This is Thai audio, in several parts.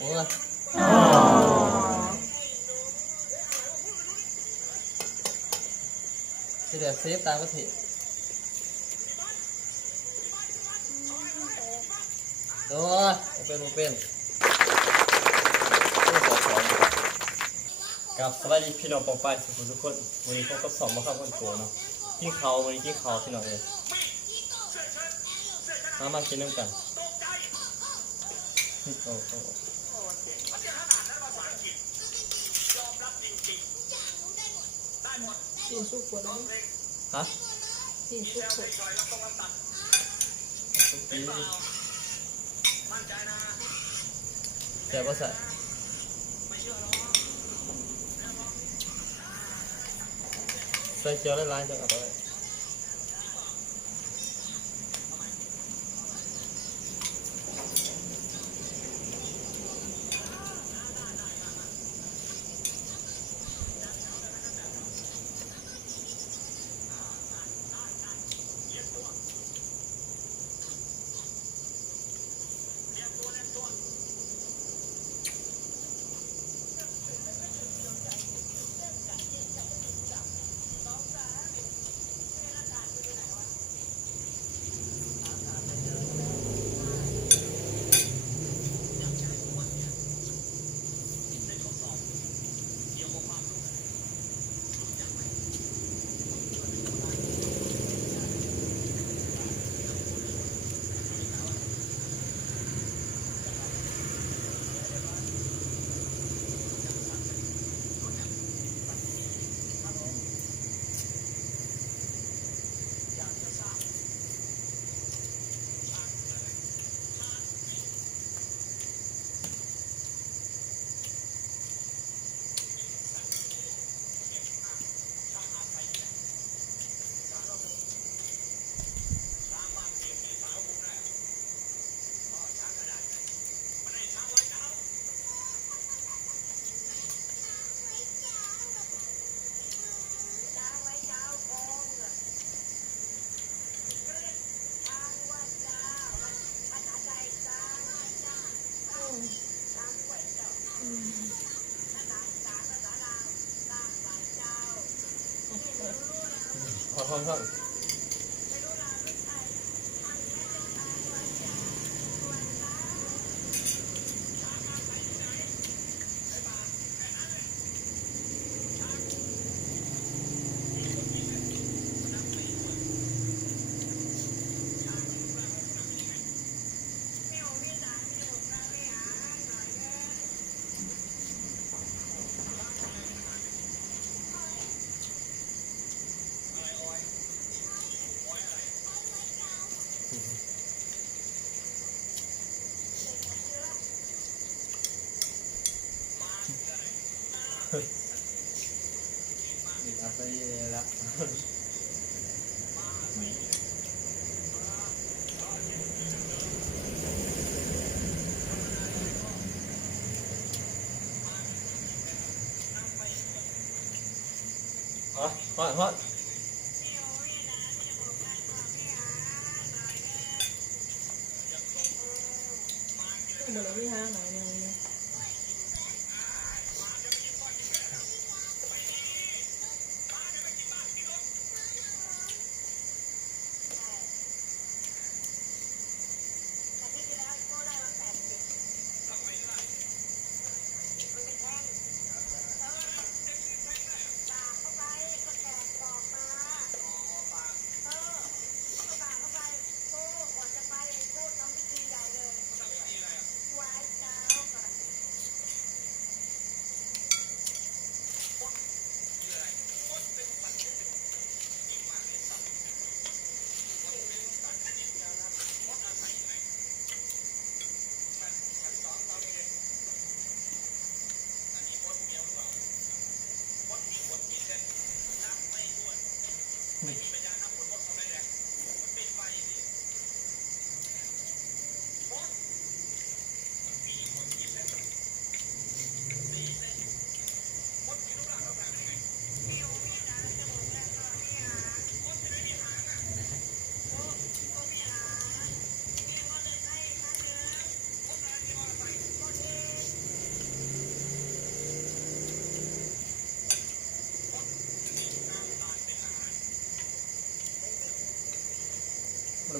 โอ้ยจะเดี๋ยวเซฟตามประเทศโอ้ยเป็นกับสวัสดีพี่น้องปองไปทุกคนวันนี้พบกับสองมาครับคนโกเนาะกินเขาวันนี้กินเขาพี่น้องเลยมากินน้ำกันโอ้โหกินซุปกว่านั้นฮะกินซุปกว่าแต่ว่าใส่เจียวได้ร้ายจังอะไรทอนนี่อาศัยแล้วฮะเหมือนที่ห้าหน่อยนึง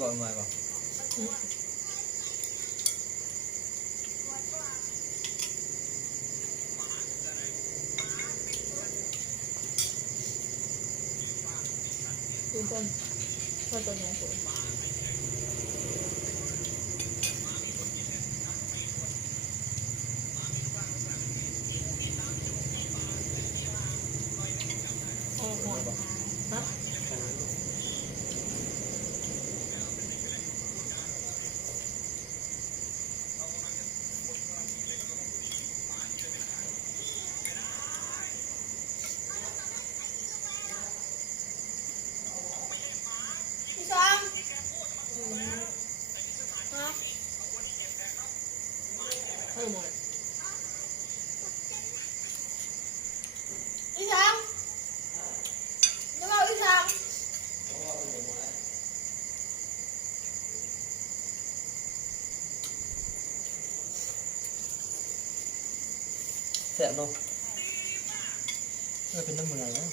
บอกหน่อยบอก คือต้นต้นใหญ่สุดโอ้โหฮะพี่ซองฮะ หมด พี่ซองจะบอกพี่ซอง แสบเนาะเป็นน้ำมือแล้ว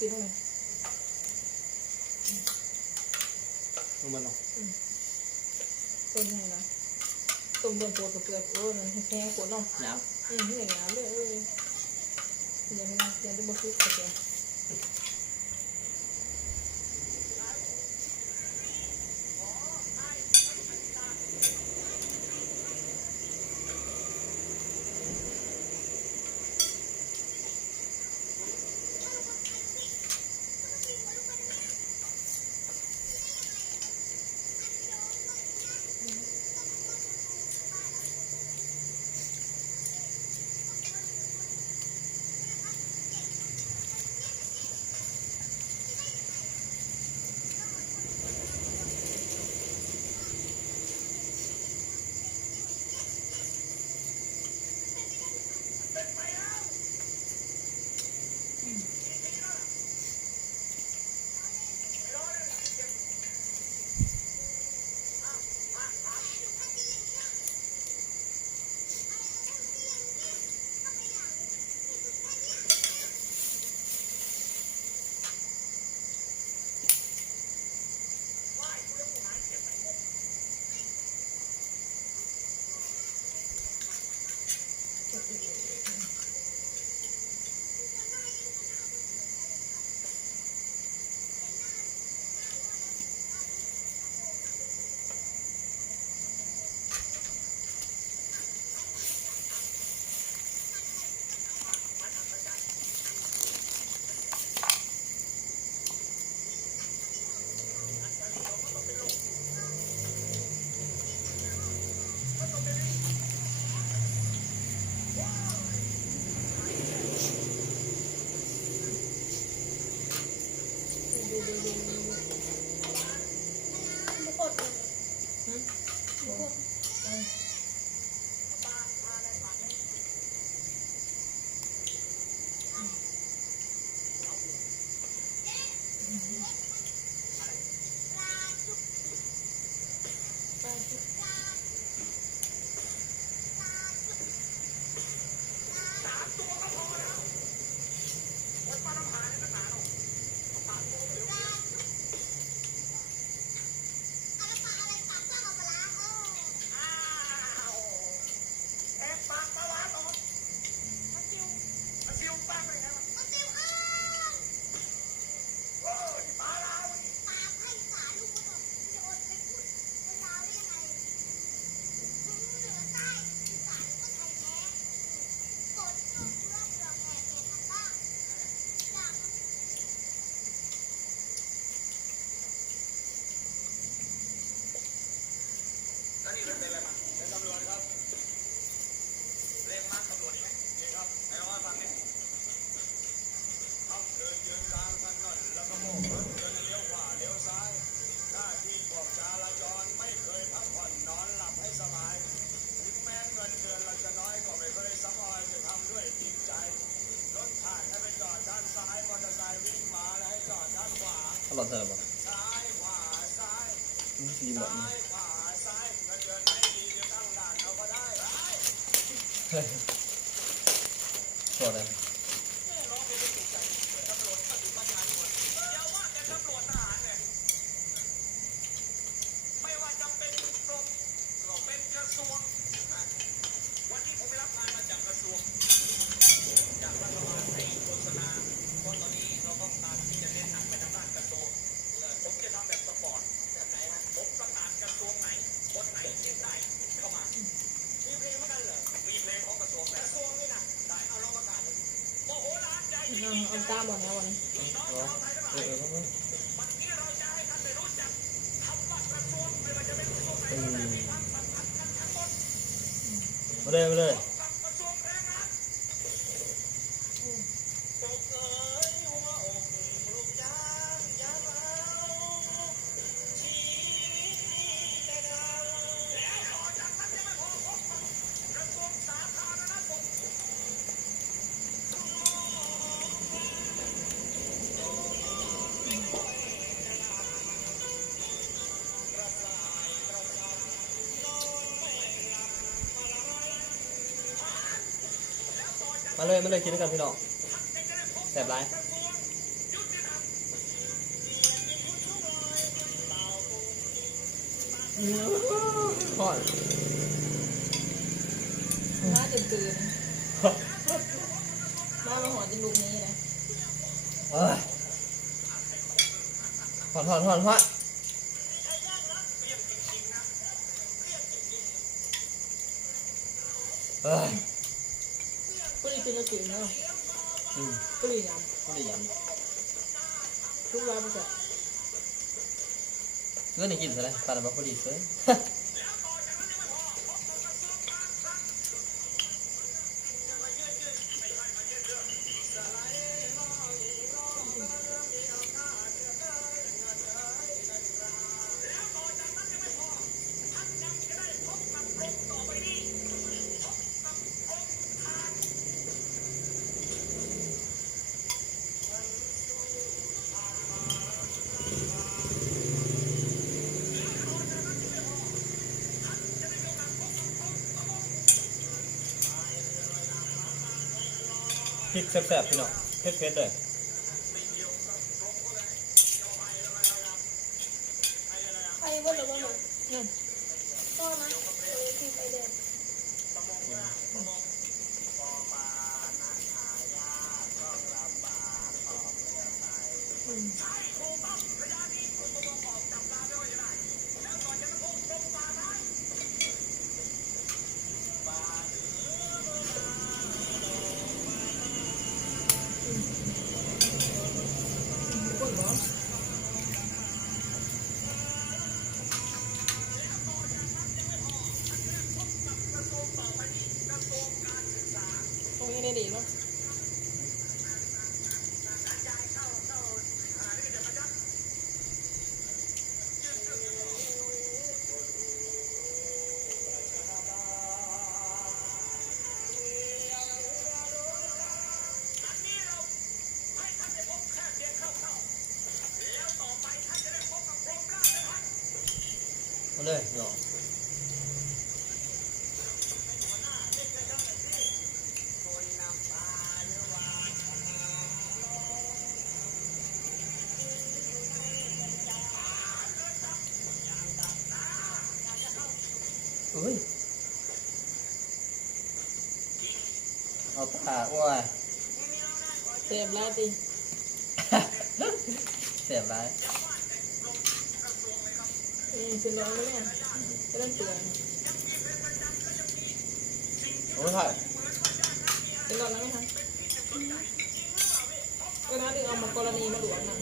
ซื้อตรงไหน ลงมาเนาะ ต้นใหญ่นะต้มเบิ่งตัวกับเปลือกมันแห้งปวดเนาะ น้ เหนื่อยนะเลยยังจะมาคุยกับแกทุกคนทุกคน จะน้อยก็ไม่เคยสำออยจะทำด้วย อร่อยเท่าไหร่บ้างนี่ซีแบบนี้สดเลยเอาตามหมดแล้ววันนี้ มาเลยมาเลยมาเลยกินด้วยกันพี่น้องแซ่บไรทอด น่าจะตื่นมาหัวจนลุกนี้นะ ทอดผู้ดีเป็นตัวตื่นเนาะผู้ดียำ ก็ได้ย ทุกร้านมันจะ ำเรื่องนี้กินซะเลยตาดำพอดีเซ้ยพริกแซ่บๆพี่น้องเผ็ดๆเลย ใครบ้างหรือบ้างก็นะที่ไปเดิน ตรงนี้ได้ดีเนาะ มาเลยพี่น้องอุ้ยเอาตาอ้วย เต็มแล้วดิ เสียบไร เป็นร้อยแล้วเนี่ยจะเริ่มเตือน โอ้ยถ่าย เป็นร้อยแล้วไหมคะก็น่าดึงเอามากรณีมาหลวงนะ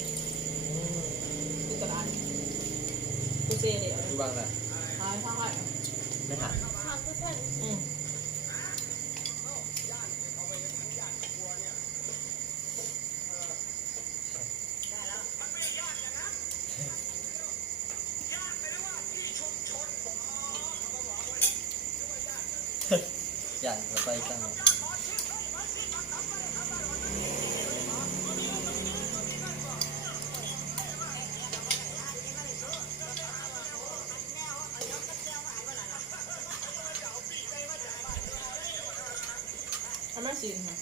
ดูตลาดกูเซ่เดี๋ยว ดูบ้างนะ หายผ้าหาย ไม่หัน ทางก็แค่ อย่างจะไปจัง จีนค่ะ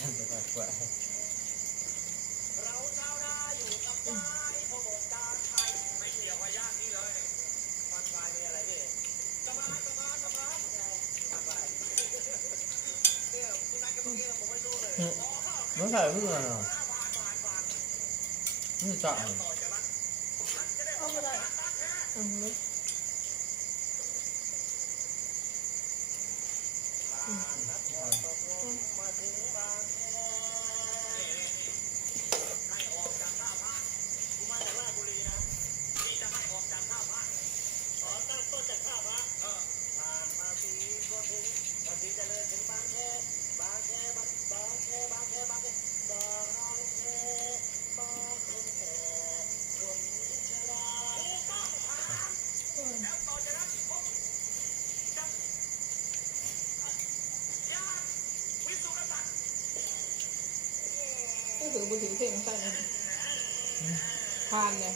ยังจะกว่า nó phải lúc nào nó chọn เอาไปเลย เลย ก็ถือบุถือเพลงใส่เลยทานเลย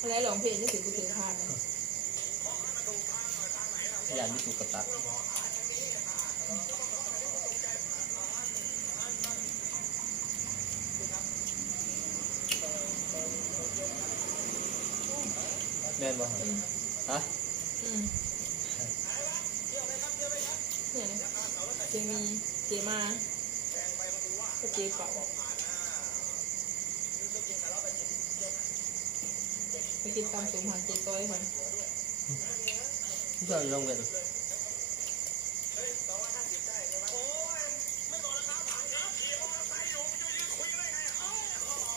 อะไรหลงเพลงก็ถือบุถือทานเลย พยานที่ถูกกระตัดแม่นบ่ฮะฮะ เนี่ยเจมีเจมาก็เจเป่าไปกินตามสูงหันเจต้อยมัน ผู้ชายลงกัน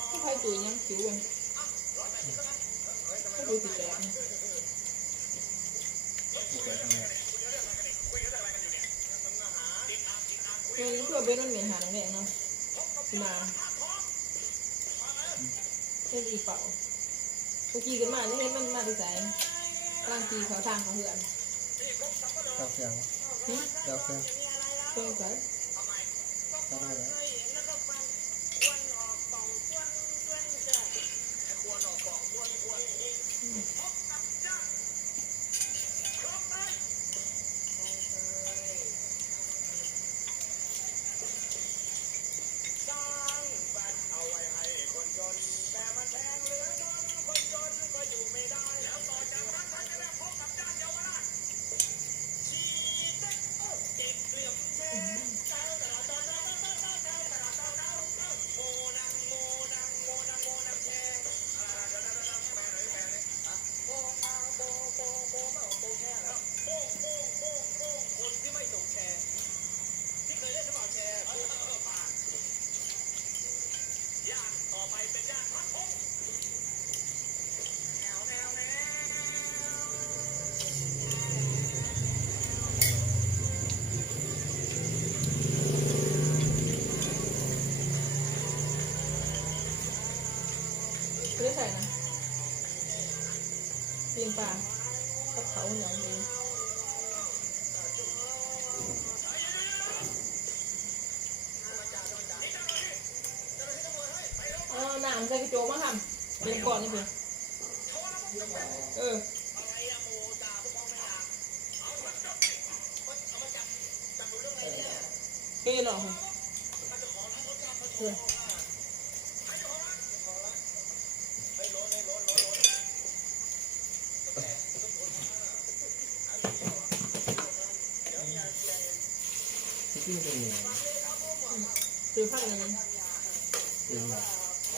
ผู้ชายตุยยังจิ๋วเลยก็ดูสิแก ผู้ชายทำไง เพื่อเบนมันเหม็นหาหนังแดงเนาะมาเป็นอีเป่าเมื่อกี้กันมาที่เห็นมันมาที่ไหนกลางกีเขาทางเขาเหือน เจ้าเสียงเจ้าเสียง เพิ่งไป เจ้าได้ไหม ไม่ได้ใส่นะเลียงปลากับเขาเหนียวเองหนังใส่กระโจกมาทำเป็นก่อนนี่เพื่อนเฮ้ยหรอที่เป็นยังไง ซื้อผ้าอะไร จริงเหรอ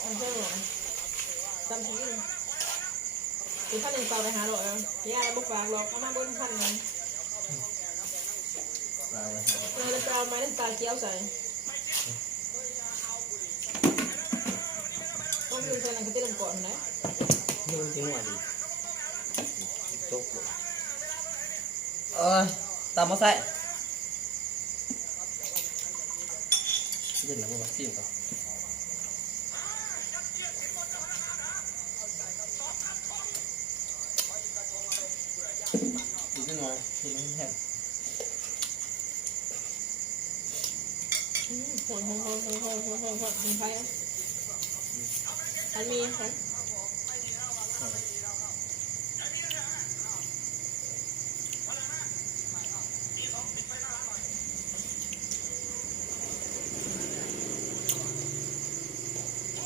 ทำเสื้อหรอจำชิ้นซื้อผ้าหนึ่งเปล่าไปหาหรอย่าบุกฝากหรอกเอามาบนพันนึง ปลาอะไร เราจะเอาไม้น้ำตาเกี้ยวใส่ต้องดูใส่หนังกระเทียมก่อนนะ นี่มันจริงหว่าดิจกตามมาใส่เย็นแล้วมั้งซิมก่อน นิดหน่อยกินไม่แห้ง โหดมันไฟอันมีค่ะ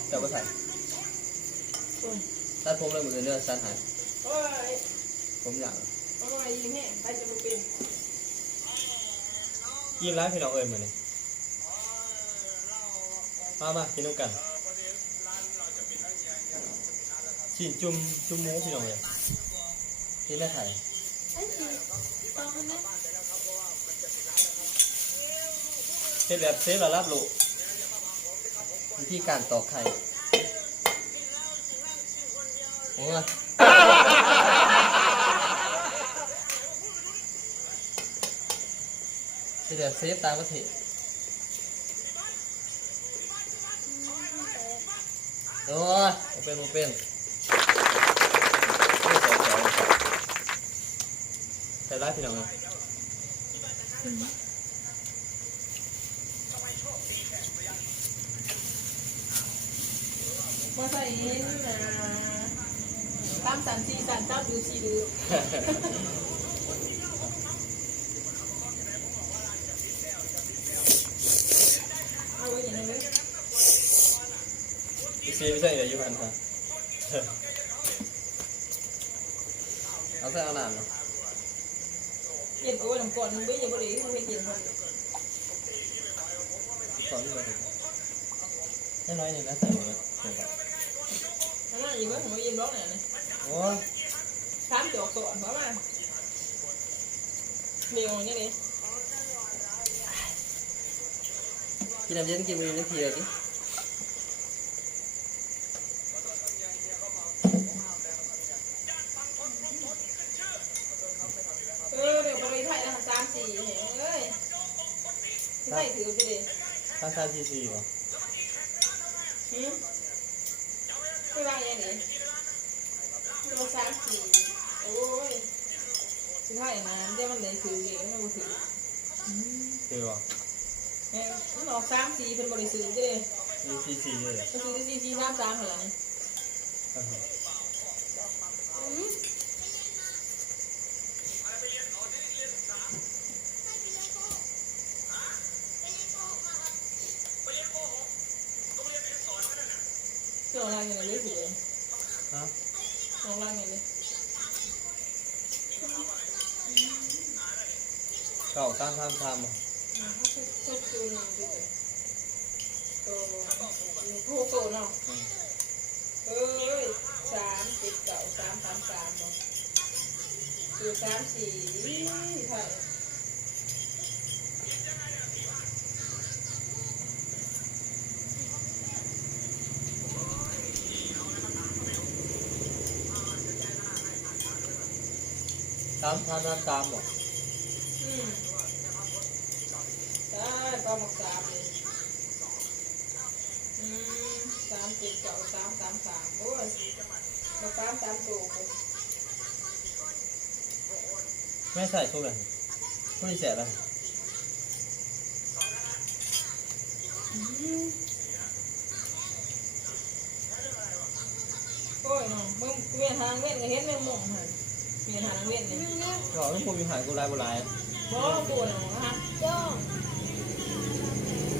เจ้าก็ใส่ตัดผมเลยเหมือนเนื้อสันหาย โอ้ย ผมอยาก โอ้ยยิ้มแห้งไปจะมาเป็น ยิ้มร้ายพี่น้องเอ้ยเหมือนนี่มากินน้ำกันฉีดจุ่มหมูพี่น้องเลยที่แม่ไถ่ ไอ้สิตองไหม เซฟแบบเซฟระลับโลวิธีการตอกไข่โอ้ยเซฟแบบเซฟต่างประเทศโอ้ยเป็นใส่ร้ายพี่น้องเลย มาใส่เห็นตามสันสีสันเจ้าดูสีดูเอาไว้อย่างนี้เลย ซีไม่ใช่เดี๋ยวยูพันฮะเอาใส่เอาหนามเนาะ เย็นโอ้ยน้ำก่อนมึงไม่ยังบริมึงไม่เย็นคน สอนที่มาถึงให้น้อยหนึ่งนะใส่หมดเลยเดี๋ยวก่อน นั่นน่ะยิงไว้ผมไม่ยิงบล็อกเนี่ยนะ โอ้ย ช้ามจอกสอนเพราะว่าเดี๋ยวนี่เลย กินน้ำเย็นกินมือนิดเดียวดิ เดี๋ยวบริไทยนะ3-4เฮ้ยไทยถือไปดิ ข้างๆซีเหรอ ไม่ว่าอย่างนี้ตัว3-4โอ้ยไทยนะเดี๋ยวมันได้ถือเองมันบ่ถือ คือวะ มันออก3-4เป็นบริสุทธิ์เลย มีซีเลย ก็คือที่4-3-3เหรอเนี่ย ตัวอะไรเงี้ยเลยถือ ฮะ ตัวอะไรเงี้ยเลย เก่าตั้งทำอ่ะ ชุดตัวนึงตัวผู้โตเนาะเอ้ย3-7-9-3-3-3เนาะตัว3-4ไทยตามหรอ ได้ปลาหมึก3เลย3-7-9-3-3-3โอ้ยมา3ตัว ไม่ใส่ทุกเลยไม่ได้แสบเลย โอ้ยน้องมึงเวียนทางเวียนก็เห็นแมงมุมฮะเวียนทางเวียนนี่ ก่อนต้องพูดมีหายกูลายโบราณ บ่ปวดนะฮะ จ้อง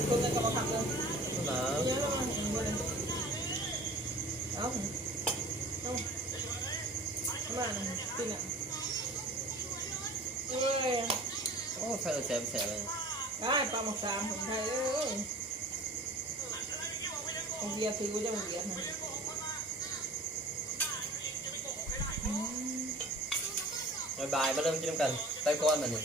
คนจะกระขับเลย นะ เยอะแล้วมันเห็นบ่เลยเอามาหนึ่งตีน่ะเอ้ย โอ้ใส่แสบเลย ได้ปลาหมึก3ผมไทยเอ้ยผมเบียร์ซื้อกูจะมาเบียร์นะ บายมาเริ่มกินกันไต้ก้อนมันนี่